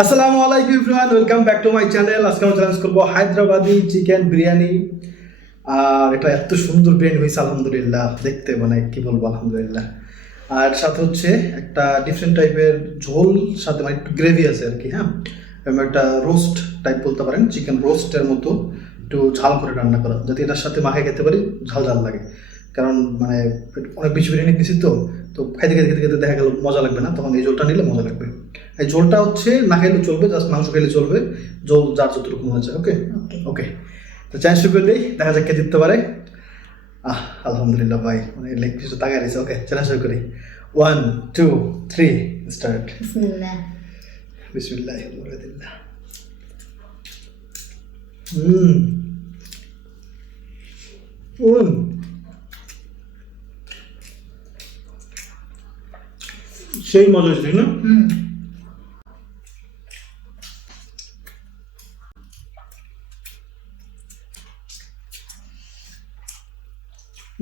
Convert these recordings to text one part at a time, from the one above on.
আসসালামু আলাইকুম everyone, welcome back to my channel. আজকে আমরা চ্যালেঞ্জ করবো হায়দ্রাবাদি চিকেন বিরিয়ানি। আর এটা এত সুন্দর বিরিয়ানি হয়েছে, আলহামদুলিল্লাহ। দেখতে মানে কি বলবো, আলহামদুলিল্লাহ। আর সাথে হচ্ছে একটা ডিফারেন্ট টাইপের ঝোল, সাথে মানে একটু গ্রেভি আছে আর কি। হ্যাঁ, এবং একটা রোস্ট টাইপ বলতে পারেন, চিকেন রোস্টের মতো একটু ঝাল করে রান্না করা, যাতে এটার সাথে মাখায় খেতে পারি, ঝাল ঝাল লাগে। কারণ মানে অনেক বেশি বিরিয়ানি নিয়েছি, তো তো খাইতে খেতে খেতে খেতে দেখা গেল মজা লাগবে না, তখন এই ঝোলটা নিলে মজা লাগবে। এই ঝোলটা হচ্ছে না খেলে চলবে, জাস্ট মাংস খেলে চলবে, ঝোল যার যতটুকু মনে হচ্ছে। ওকে ওকে, তো চ্যালেঞ্জ শুরু করে দিই, দেখা যাক কে জিততে পারে। আলহামদুলিল্লাহ ভাই, মানে লেগ পিসটা তাকায় রয়েছে। ওকে, চ্যালেঞ্জ শুরু করি। 1 2 3 স্টার্ট। বিসমিল্লাহ। বিসমিল্লাহ আলহামদুলিল্লাহ। হুম হুম সেই মজা হয়েছে, তাই না?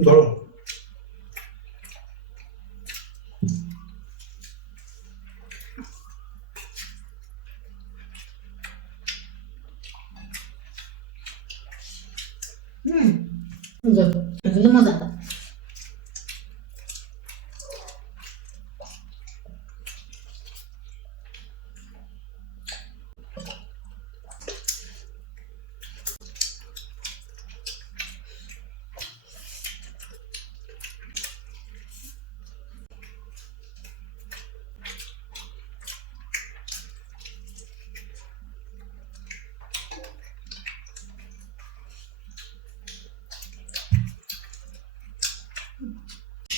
গরম। সুন্দর, এগুলো মজা।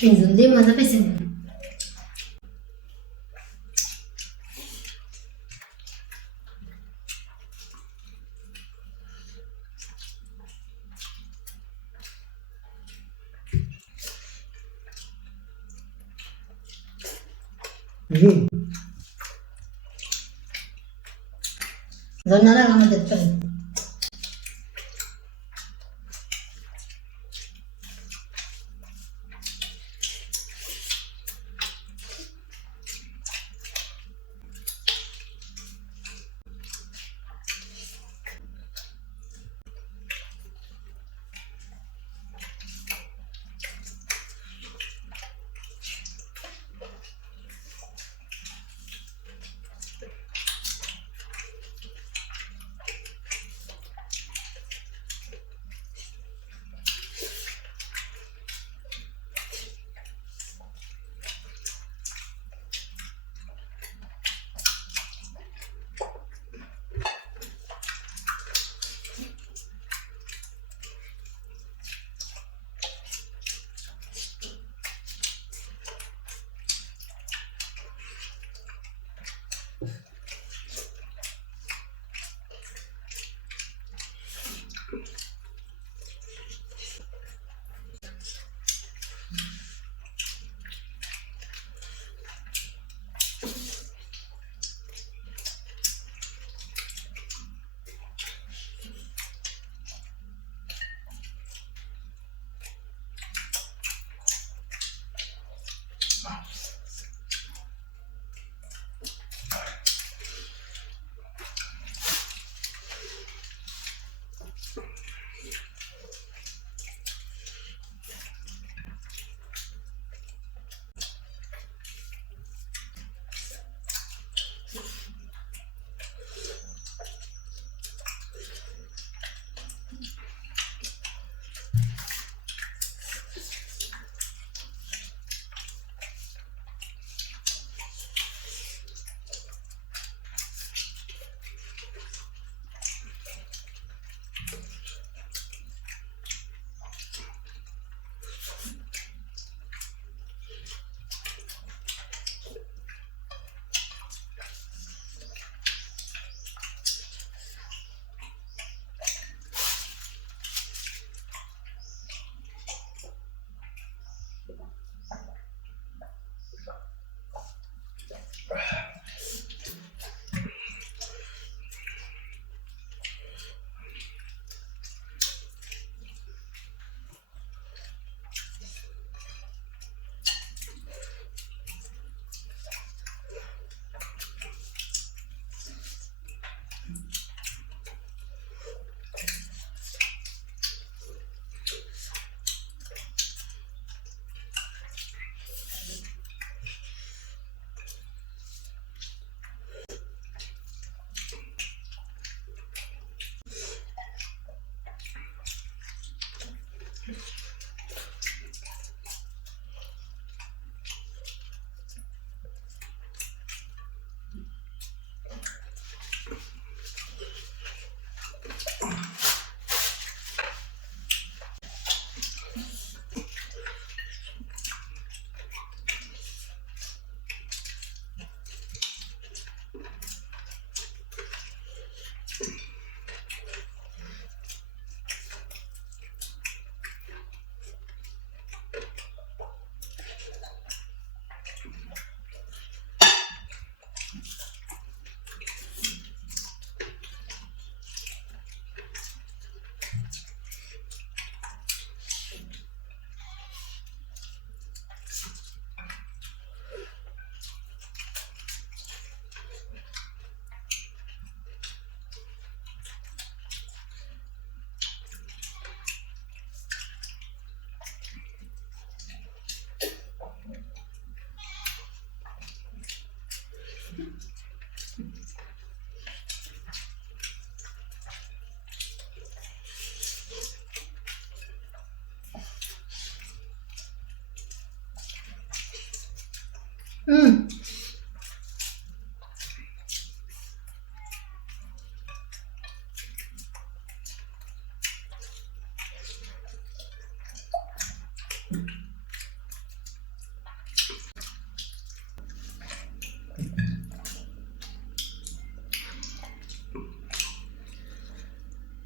তিনজন দিয়ে মজা পেয়েছেন। হুম ধন্যবাদ আমাদের তো।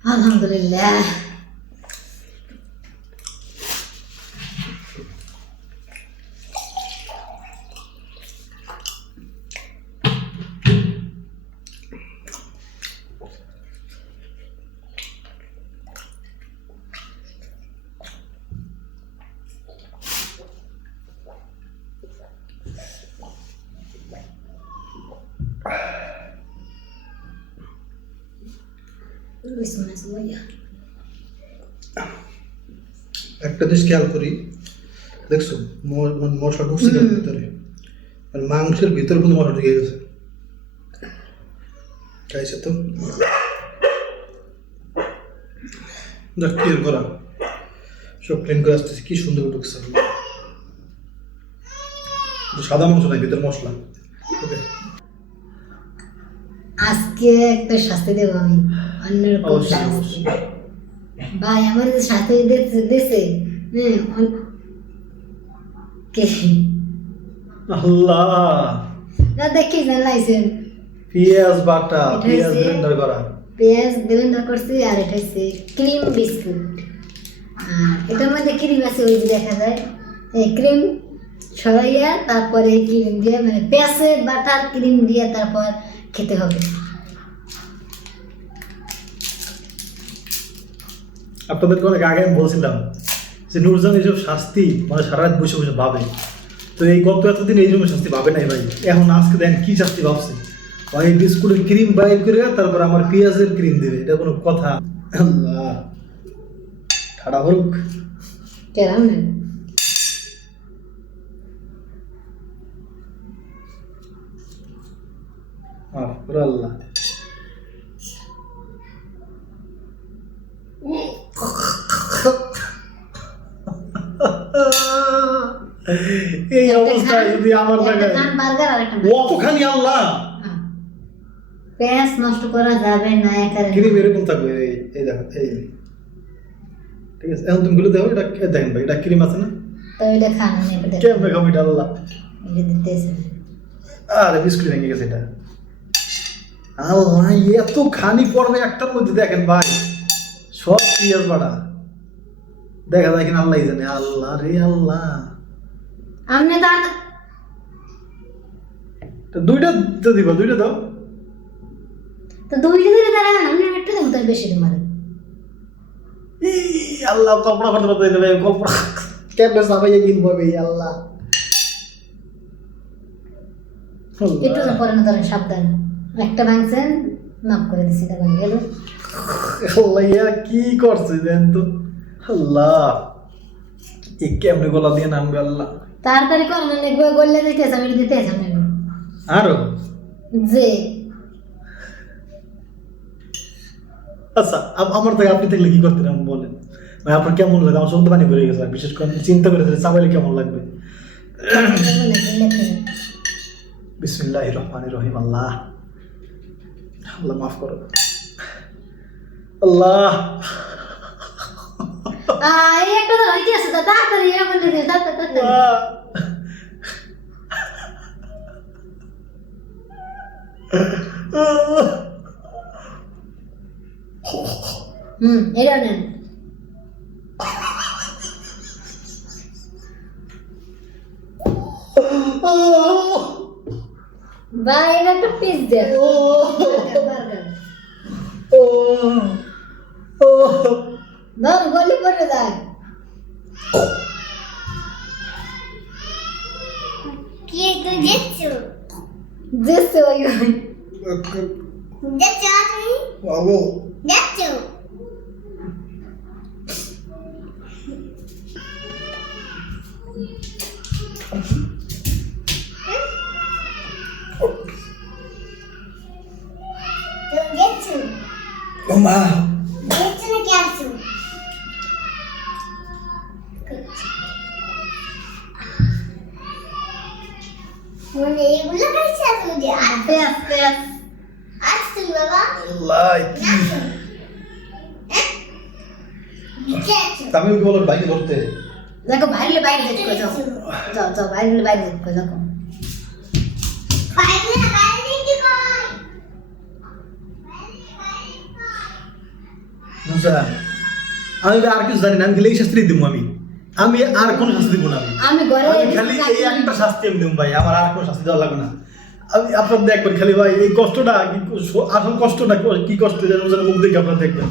আলহামদুলিল্লাহ। বিসমিল্লাহ। একটা জিনিস খেয়াল করি, দেখছো মশলা ঢুকছে কেন ভিতরে, আর মাংসের ভিতরে কিন্তু মশলা ঢুকে গেছে। খাইছে তো দেখ ক্লিয়ার করা, সব ক্লিন করে আসতেছে, কি সুন্দর ঢুকছে। সাদা মাংস নাই, ভিতরে মশলা। ওকে, আজকে একটা শাস্তি দেবো আমি, অন্যরকম অবশ্যই শাস্তি। অবশ্যই। ভাই আমার যে শাস্তি দিছে, কে আল্লাহ, না দেখি জানলাইছেন পেঁয়াজ বাটা, এটা পেঁয়াজ হচ্ছে- ব্লেন্ডার করা। পেঁয়াজ ব্লেন্ডার করছি, আর এটা হচ্ছে ক্রিম বিস্কুট। আর এটার মধ্যে ক্রিম আছে, ওই যে দেখা যায় এই ক্রিম ছড়াইয়া তারপরে ক্রিম দিয়ে, মানে পেঁয়াজে বাটার ক্রিম দিয়ে তারপর খেতে হবে। আপনাদেরকে অনেক আগে আমি বলছিলাম যে নুরজান এইসব শাস্তি মানে সারা রাত বসে বসে ভাবে, তো এই গত এতদিন এই জন্য শাস্তি ভাবে নাই ভাই। এখন আজকে দেন কি শাস্তি ভাবছে ভাই, বিস্কুটের ক্রিম বাইর করে তারপর আমার পেঁয়াজের ক্রিম দেবে, এটা কোনো কথা? আল্লাহ, ঠাড়া হোক। কেরাম না মাফ করে আল্লাহ। এই অবস্থায় যদি আমার জায়গায় বার্গার আর একটা অতখানি আল্লাহ, পেঁয়াজ নষ্ট করা যাবে না একারে। ক্রিম এরকম থাকবে। এই দেখো, এই ঠিক আছে, এখন তুমি গুলো দেখো, এটা দেখেন ভাই, এটা ক্রিম আছে না, তো এটা খান, আমি এটা দেখো কেমন খাবো এটা আল্লাহ। এটা দিতেছে। আরে বিস্কুট ভেঙে গেছে এটা। আল্লাহ, এত খানি পড়বে একটার মধ্যে, দেখেন ভাই সব পেঁয়াজ বাড়া, দেখা যায় কিনা আল্লাহ জানে। আল্লাহ রে আল্লাহ, আমনে তো তো দুইটা তো দিবা, দুইটা দাও। তো দুইটা দিলে তারা আমনে একটু দেবো, তার বেশি তোমার। ই আল্লাহ, কপড়া করতে পারতে দেবে, কপড়া কেমনে সাবাইয়ে কিনবো এই আল্লাহ। একটু তো পরে না ধরেন, সাবধান। একটা ভাঙছেন, মাফ করে দিচ্ছি, এটা ভাঙে গেল। আল্লাহ ইয়া কি করছে দেন তো। আল্লাহ, এ কেমনে গলা দিয়ে নামবে আল্লাহ। তাড়াতাড়ি কর, মানে গল্লে দিতেছে, আমি দিতে সামনে আরো যে আচ্ছা, আমার থেকে আপনি থাকলে কি করতেন আমি বলেন ভাই, আপনার কেমন লাগে? আমার শুনতে পানি পড়ে গেছে, বিশেষ করে চিন্তা করে চাবাইলে কেমন লাগবে। বিসমিল্লাহির রহমানির রহিম। আল্লাহ, আল্লাহ মাফ করো আল্লাহ। এই একটা তো হইতে আছে, তাড়াতাড়ি এরকম দিতে, তাড়াতাড়ি। এটা নেন। ভাই এটা একটা পিস দেন। ধর গলি পড়ে যায়। কি তুই দেখছো? দেখছে ওই দেখছো তুমি? বাবু দেখছো? তুমি দেখছো? মা দেখছো নাকি আসছো? মানে এগুলো খাইছো তুমি? আস্তে আস্তে আসছো বাবা? আল্লাহ, দেখছো? আমি কি বলো বাইকে ধরতে? দেখো বাইরে বাইরে দেখো, যাও যাও যাও বাইরে বাইরে দেখো, দেখো বাইরে বাইরে দেখি কই? বুঝলেন? আমি আর কিছু জানি না, আমি খালি এই শাস্তি দিব। আমি আর কোনো শাস্তি দিব না। আমি ঘরে আমি খালি এই একটা শাস্তি আমি দেব ভাই, আমার আর কোনো শাস্তি দেওয়া লাগবে না। আমি আপনার দেখবেন খালি ভাই এই কষ্টটা আসল কষ্টটা কি কষ্ট যেন মুখ দেখে আপনারা দেখবেন।